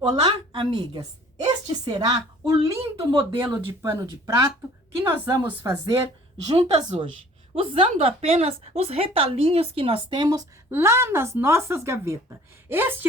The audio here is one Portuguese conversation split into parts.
Olá, amigas! Este será o lindo modelo de pano de prato que nós vamos fazer juntas hoje, usando apenas os retalhinhos que nós temos lá nas nossas gavetas. Este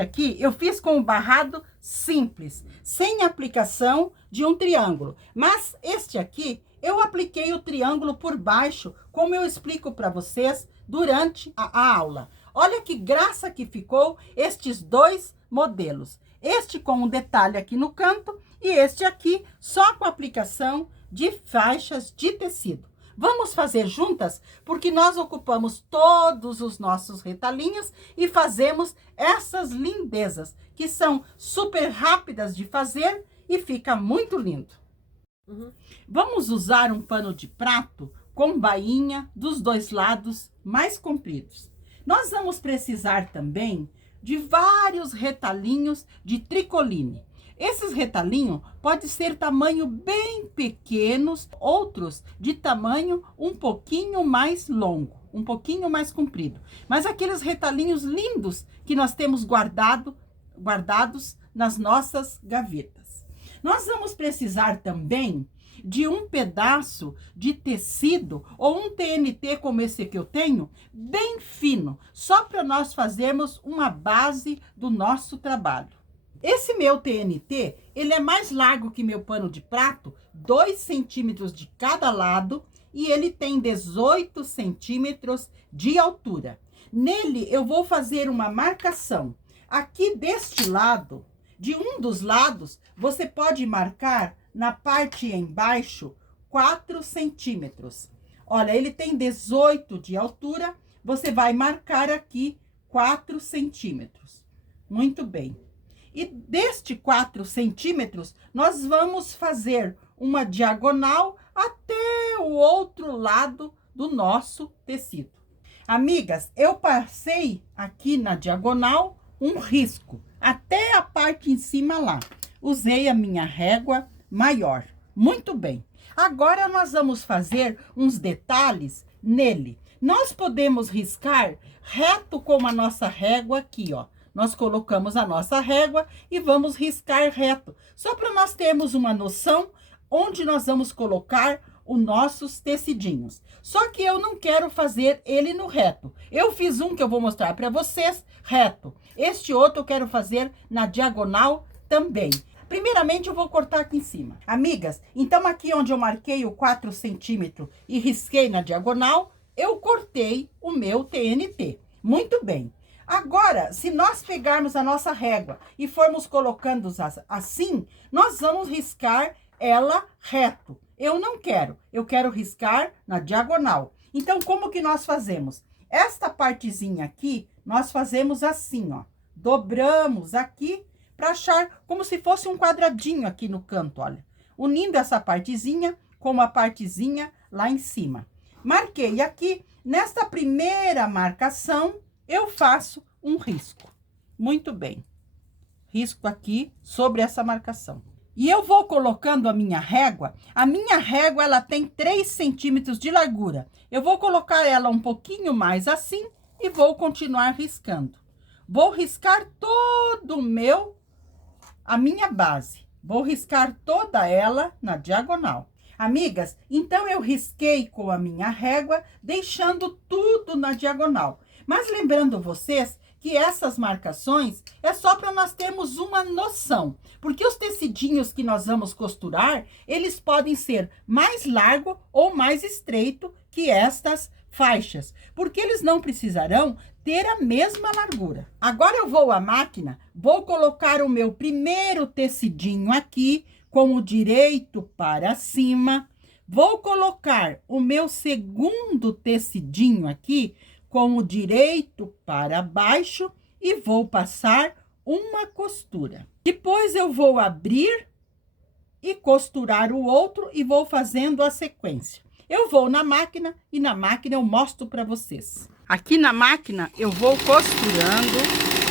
aqui eu fiz com um barrado simples, sem aplicação de um triângulo. Mas este aqui eu apliquei o triângulo por baixo, como eu explico para vocês durante a aula. Olha que graça que ficou estes dois modelos. Este com um detalhe aqui no canto e este aqui só com aplicação de faixas de tecido. Vamos fazer juntas, porque nós ocupamos todos os nossos retalhinhos e fazemos essas lindezas, que são super rápidas de fazer e fica muito lindo. Vamos usar um pano de prato com bainha dos dois lados mais compridos. Nós vamos precisar também de vários retalhinhos de tricoline. Esses retalhinhos podem ser tamanho bem pequenos, outros de tamanho um pouquinho mais longo, um pouquinho mais comprido. Mas aqueles retalhinhos lindos que nós temos guardados nas nossas gavetas. Nós vamos precisar também de um pedaço de tecido ou um TNT como esse que eu tenho, bem fino, só para nós fazermos uma base do nosso trabalho. Esse meu TNT, ele é mais largo que meu pano de prato, 2 centímetros de cada lado, e ele tem 18 centímetros de altura. Nele, eu vou fazer uma marcação. Aqui deste lado, de um dos lados, você pode marcar na parte embaixo 4 centímetros. Olha, ele tem 18 de altura, você vai marcar aqui 4 centímetros. Muito bem. E deste 4 centímetros, nós vamos fazer uma diagonal até o outro lado do nosso tecido. Amigas, eu passei aqui na diagonal um risco, até a parte em cima lá. Usei a minha régua maior. Muito bem. Agora nós vamos fazer uns detalhes nele. Nós podemos riscar reto com a nossa régua aqui, ó. Nós colocamos a nossa régua e vamos riscar reto. Só para nós termos uma noção onde nós vamos colocar os nossos tecidinhos. Só que eu não quero fazer ele no reto. Eu fiz um que eu vou mostrar para vocês reto. Este outro eu quero fazer na diagonal também. Primeiramente, eu vou cortar aqui em cima. Amigas, então aqui onde eu marquei o 4 centímetros e risquei na diagonal, eu cortei o meu TNT. Muito bem. Agora, se nós pegarmos a nossa régua e formos colocando assim, nós vamos riscar ela reto. Eu não quero, eu quero riscar na diagonal. Então, como que nós fazemos? Esta partezinha aqui, nós fazemos assim, ó. Dobramos aqui para achar como se fosse um quadradinho aqui no canto, olha. Unindo essa partezinha com a partezinha lá em cima. Marquei aqui, nesta primeira marcação, eu faço um risco. Muito bem. Risco aqui sobre essa marcação. E eu vou colocando a minha régua. A minha régua, ela tem 3 centímetros de largura. Eu vou colocar ela um pouquinho mais assim e vou continuar riscando. Vou riscar todo a minha base. Vou riscar toda ela na diagonal. Amigas, então eu risquei com a minha régua, deixando tudo na diagonal. Mas lembrando vocês que essas marcações é só para nós termos uma noção. Porque os tecidinhos que nós vamos costurar, eles podem ser mais largo ou mais estreito que estas faixas. Porque eles não precisarão ter a mesma largura. Agora eu vou à máquina, vou colocar o meu primeiro tecidinho aqui, com o direito para cima. Vou colocar o meu segundo tecidinho aqui, com o direito para baixo e vou passar uma costura. Depois eu vou abrir e costurar o outro e vou fazendo a sequência. Eu vou na máquina e na máquina eu mostro para vocês. Aqui na máquina eu vou costurando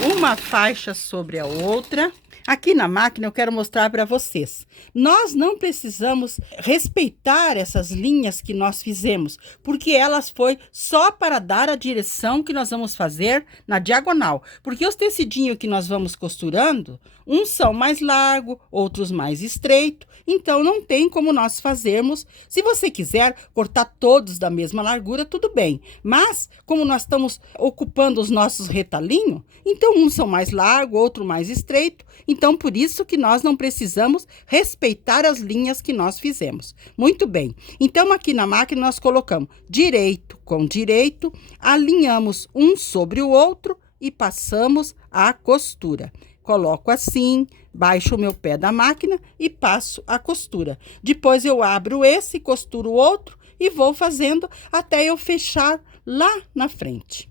uma faixa sobre a outra. Aqui na máquina eu quero mostrar para vocês. Nós não precisamos respeitar essas linhas que nós fizemos, porque elas foi só para dar a direção que nós vamos fazer na diagonal. Porque os tecidinhos que nós vamos costurando, uns são mais largos, outros mais estreitos, então não tem como nós fazermos. Se você quiser cortar todos da mesma largura, tudo bem. Mas, como nós estamos ocupando os nossos retalhinhos, então uns são mais largos, outro mais estreito. Então, por isso que nós não precisamos respeitar as linhas que nós fizemos. Muito bem. Então, aqui na máquina nós colocamos direito com direito, alinhamos um sobre o outro e passamos a costura. Coloco assim, baixo o meu pé da máquina e passo a costura. Depois eu abro esse, costuro o outro e vou fazendo até eu fechar lá na frente.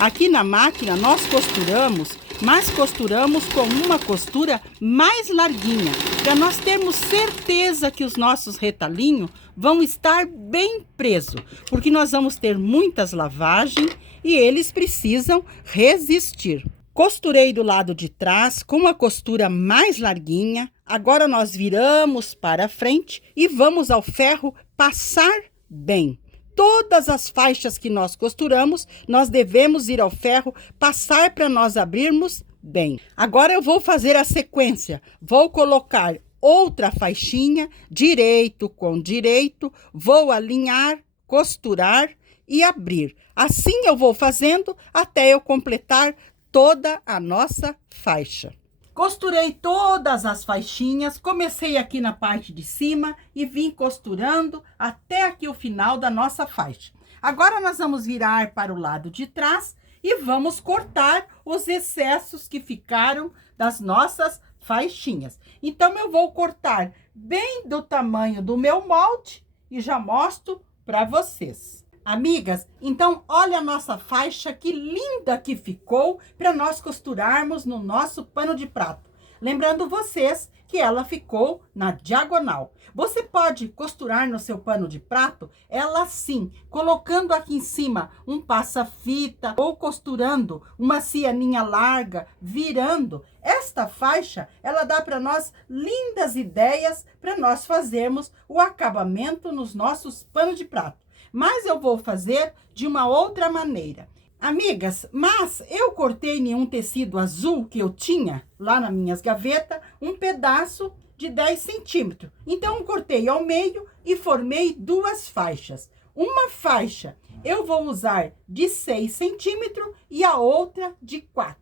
Aqui na máquina nós costuramos, mas costuramos com uma costura mais larguinha, para nós termos certeza que os nossos retalhinhos vão estar bem presos, porque nós vamos ter muitas lavagens e eles precisam resistir. Costurei do lado de trás com a costura mais larguinha. Agora nós viramos para frente e vamos ao ferro passar bem. Todas as faixas que nós costuramos, nós devemos ir ao ferro passar para nós abrirmos bem. Agora eu vou fazer a sequência. Vou colocar outra faixinha, direito com direito, vou alinhar, costurar e abrir. Assim eu vou fazendo até eu completar toda a nossa faixa. Costurei todas as faixinhas, comecei aqui na parte de cima e vim costurando até aqui o final da nossa faixa. Agora nós vamos virar para o lado de trás e vamos cortar os excessos que ficaram das nossas faixinhas. Então eu vou cortar bem do tamanho do meu molde e já mostro para vocês. Amigas, então olha a nossa faixa, que linda que ficou para nós costurarmos no nosso pano de prato. Lembrando vocês que ela ficou na diagonal. Você pode costurar no seu pano de prato, ela assim, colocando aqui em cima um passa-fita ou costurando uma cianinha larga, virando. Esta faixa, ela dá para nós lindas ideias para nós fazermos o acabamento nos nossos panos de prato. Mas eu vou fazer de uma outra maneira. Amigas, mas eu cortei em um tecido azul que eu tinha lá nas minhas gavetas, um pedaço de 10 centímetros. Então, eu cortei ao meio e formei duas faixas. Uma faixa eu vou usar de 6 centímetros e a outra de 4.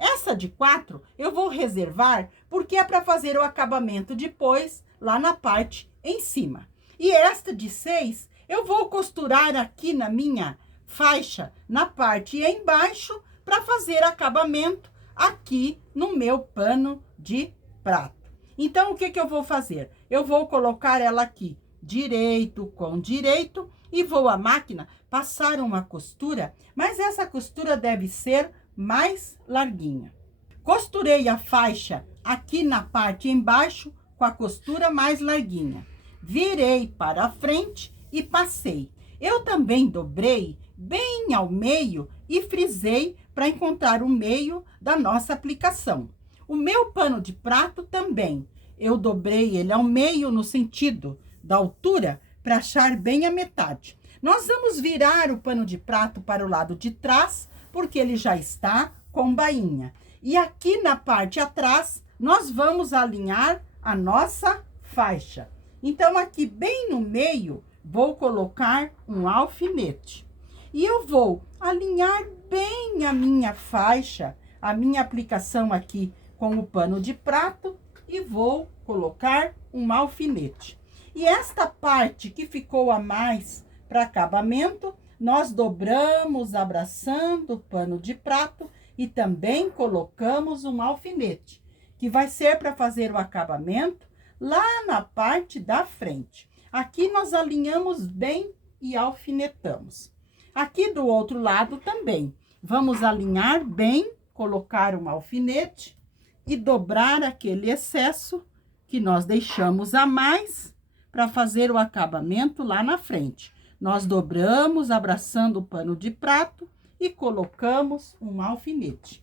Essa de 4 eu vou reservar porque é para fazer o acabamento depois lá na parte em cima. E esta de 6 eu vou costurar aqui na minha faixa, na parte embaixo, para fazer acabamento aqui no meu pano de prato. Então, o que eu vou fazer? Eu vou colocar ela aqui, direito com direito, e vou à máquina passar uma costura, mas essa costura deve ser mais larguinha. Costurei a faixa aqui na parte embaixo, com a costura mais larguinha. Virei para a frente e passei. Eu também dobrei bem ao meio e frisei para encontrar o meio da nossa aplicação. O meu pano de prato também, eu dobrei ele ao meio no sentido da altura para achar bem a metade. Nós vamos virar o pano de prato para o lado de trás, porque ele já está com bainha. E aqui na parte atrás, nós vamos alinhar a nossa faixa. Então, aqui bem no meio, vou colocar um alfinete. E eu vou alinhar bem a minha faixa, a minha aplicação aqui com o pano de prato, e vou colocar um alfinete. E esta parte que ficou a mais para acabamento, nós dobramos abraçando o pano de prato e também colocamos um alfinete, que vai ser para fazer o acabamento lá na parte da frente. Aqui nós alinhamos bem e alfinetamos. Aqui do outro lado também. Vamos alinhar bem, colocar um alfinete e dobrar aquele excesso que nós deixamos a mais para fazer o acabamento lá na frente. Nós dobramos, abraçando o pano de prato e colocamos um alfinete.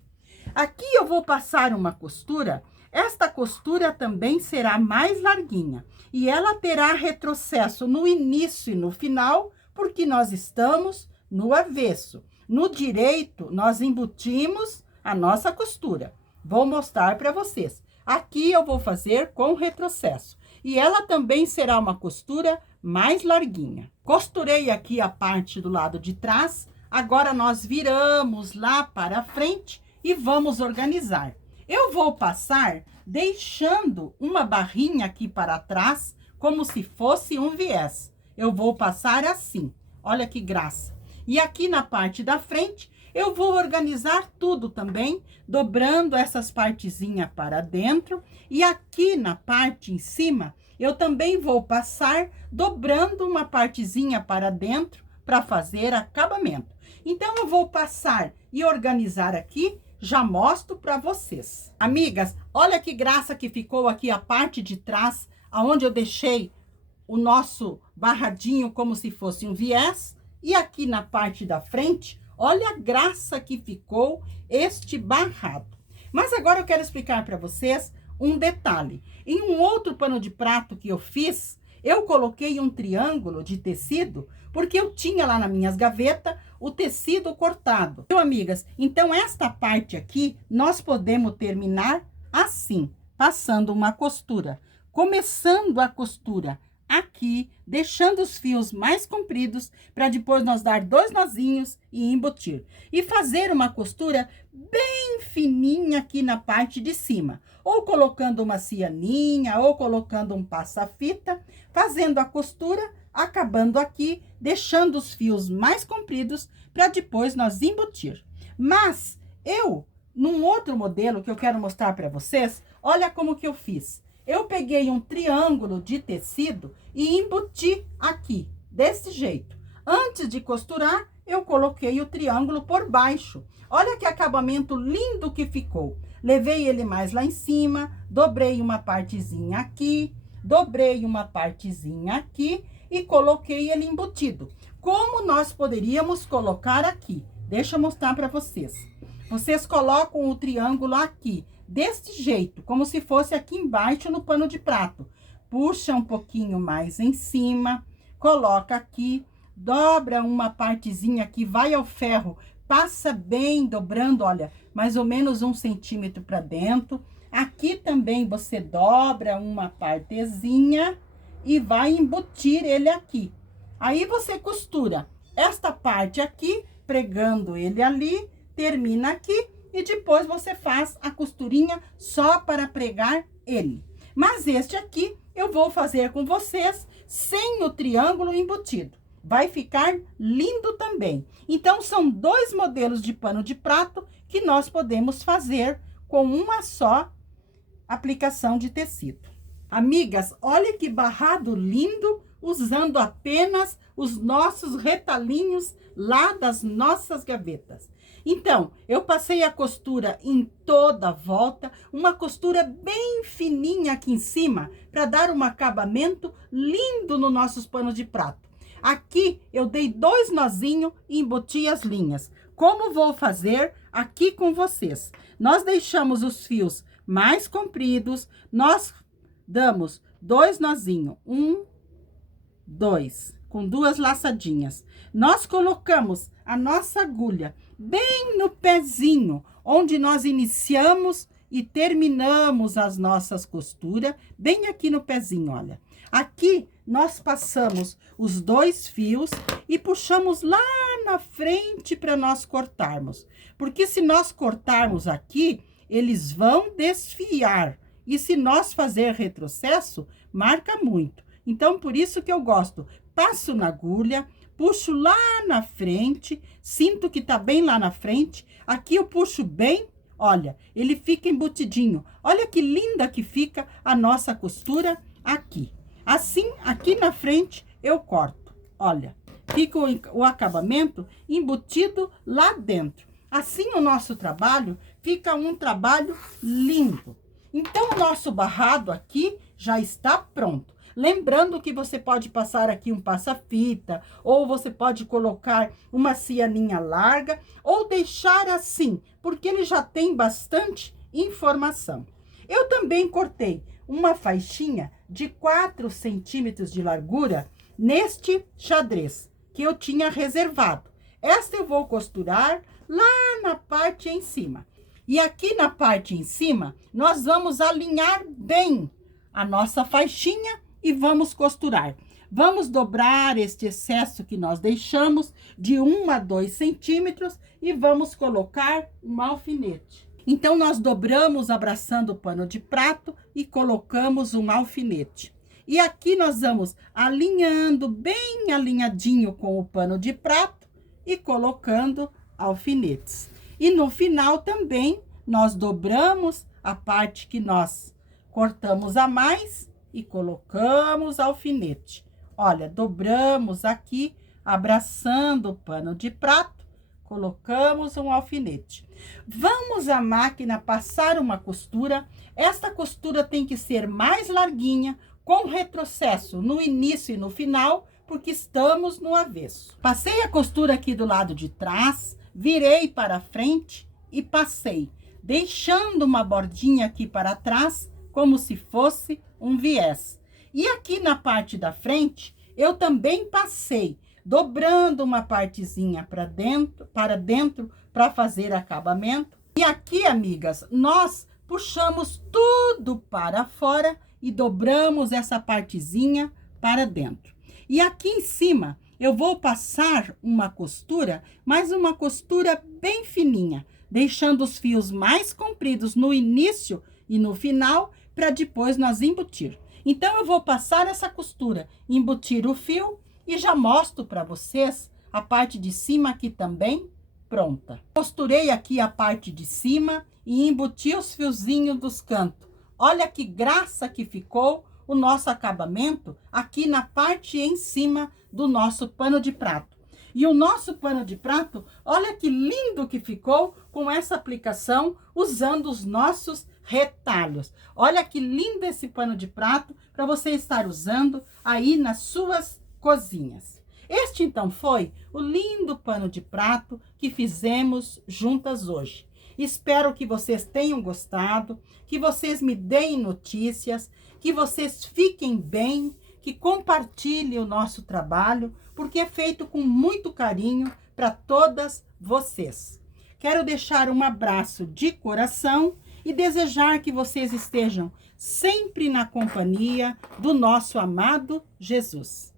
Aqui eu vou passar uma costura. Esta costura também será mais larguinha. E ela terá retrocesso no início e no final, porque nós estamos no avesso. No direito, nós embutimos a nossa costura. Vou mostrar para vocês. Aqui eu vou fazer com retrocesso. E ela também será uma costura mais larguinha. Costurei aqui a parte do lado de trás. Agora nós viramos lá para a frente e vamos organizar. Eu vou passar deixando uma barrinha aqui para trás, como se fosse um viés. Eu vou passar assim. Olha que graça. E aqui na parte da frente, eu vou organizar tudo também, dobrando essas partezinhas para dentro. E aqui na parte em cima, eu também vou passar dobrando uma partezinha para dentro para fazer acabamento. Então, eu vou passar e organizar aqui, já mostro para vocês. Amigas, olha que graça que ficou aqui a parte de trás, aonde eu deixei o nosso barradinho como se fosse um viés. E aqui na parte da frente, olha a graça que ficou este barrado. Mas agora eu quero explicar para vocês um detalhe. Em um outro pano de prato que eu fiz, eu coloquei um triângulo de tecido, porque eu tinha lá nas minhas gavetas o tecido cortado. Então, amigas, então esta parte aqui, nós podemos terminar assim, passando uma costura. Começando a costura aqui, deixando os fios mais compridos, para depois nós dar 2 nozinhos e embutir. E fazer uma costura bem fininha aqui na parte de cima. Ou colocando uma cianinha, ou colocando um passa-fita, fazendo a costura, acabando aqui, deixando os fios mais compridos, para depois nós embutir. Mas, num outro modelo que eu quero mostrar para vocês, olha como que eu fiz. Eu peguei um triângulo de tecido e embuti aqui, desse jeito. Antes de costurar, eu coloquei o triângulo por baixo. Olha que acabamento lindo que ficou. Levei ele mais lá em cima, dobrei uma partezinha aqui, dobrei uma partezinha aqui e coloquei ele embutido. Como nós poderíamos colocar aqui? Deixa eu mostrar para vocês. Vocês colocam o triângulo aqui, deste jeito, como se fosse aqui embaixo no pano de prato. Puxa um pouquinho mais em cima, coloca aqui, dobra uma partezinha aqui, vai ao ferro, passa bem dobrando, olha, mais ou menos 1 centímetro para dentro. Aqui também você dobra uma partezinha e vai embutir ele aqui. Aí você costura esta parte aqui, pregando ele ali, termina aqui. E depois você faz a costurinha só para pregar ele. Mas este aqui eu vou fazer com vocês sem o triângulo embutido. Vai ficar lindo também. Então, são 2 modelos de pano de prato que nós podemos fazer com uma só aplicação de tecido. Amigas, olha que barrado lindo, usando apenas os nossos retalhinhos lá das nossas gavetas. Então, eu passei a costura em toda a volta, uma costura bem fininha aqui em cima, para dar um acabamento lindo nos nossos panos de prato. Aqui, eu dei 2 nozinhos e embuti as linhas. Como vou fazer aqui com vocês? Nós deixamos os fios mais compridos, nós damos 2 nozinhos, 1, 2, com 2 laçadinhas. Nós colocamos a nossa agulha bem no pezinho, onde nós iniciamos e terminamos as nossas costuras, bem aqui no pezinho, olha. Aqui, nós passamos os 2 fios e puxamos lá na frente para nós cortarmos. Porque se nós cortarmos aqui, eles vão desfiar. E se nós fazer retrocesso, marca muito. Então, por isso que eu gosto. Passo na agulha, puxo lá na frente, sinto que tá bem lá na frente. Aqui eu puxo bem, olha, ele fica embutidinho. Olha que linda que fica a nossa costura aqui. Assim, aqui na frente, eu corto. Olha, fica o acabamento embutido lá dentro. Assim, o nosso trabalho fica um trabalho lindo. Então, o nosso barrado aqui já está pronto. Lembrando que você pode passar aqui um passa-fita, ou você pode colocar uma cianinha larga, ou deixar assim, porque ele já tem bastante informação. Eu também cortei uma faixinha de 4 centímetros de largura neste xadrez que eu tinha reservado. Esta eu vou costurar lá na parte em cima. E aqui na parte em cima, nós vamos alinhar bem a nossa faixinha e vamos costurar. Vamos dobrar este excesso que nós deixamos de 1 a 2 centímetros e vamos colocar um alfinete. Então, nós dobramos abraçando o pano de prato e colocamos um alfinete. E aqui nós vamos alinhando bem alinhadinho com o pano de prato e colocando alfinetes. E no final também, nós dobramos a parte que nós cortamos a mais e colocamos alfinete. Olha, dobramos aqui, abraçando o pano de prato, colocamos um alfinete. Vamos à máquina passar uma costura. Esta costura tem que ser mais larguinha, com retrocesso no início e no final, porque estamos no avesso. Passei a costura aqui do lado de trás, virei para frente e passei, deixando uma bordinha aqui para trás, como se fosse um viés. E aqui na parte da frente, eu também passei, dobrando uma partezinha para dentro, para fazer acabamento. E aqui, amigas, nós puxamos tudo para fora e dobramos essa partezinha para dentro. E aqui em cima, eu vou passar uma costura, mas uma costura bem fininha, deixando os fios mais compridos no início e no final, para depois nós embutir. Então, eu vou passar essa costura, embutir o fio e já mostro para vocês a parte de cima aqui também pronta. Costurei aqui a parte de cima e embuti os fiozinhos dos cantos. Olha que graça que ficou o nosso acabamento aqui na parte em cima do nosso pano de prato. E o nosso pano de prato, olha que lindo que ficou com essa aplicação usando os nossos retalhos. Olha que lindo esse pano de prato para você estar usando aí nas suas cozinhas. Este então foi o lindo pano de prato que fizemos juntas hoje. Espero que vocês tenham gostado, que vocês me deem notícias, que vocês fiquem bem, que compartilhem o nosso trabalho, porque é feito com muito carinho para todas vocês. Quero deixar um abraço de coração e desejar que vocês estejam sempre na companhia do nosso amado Jesus.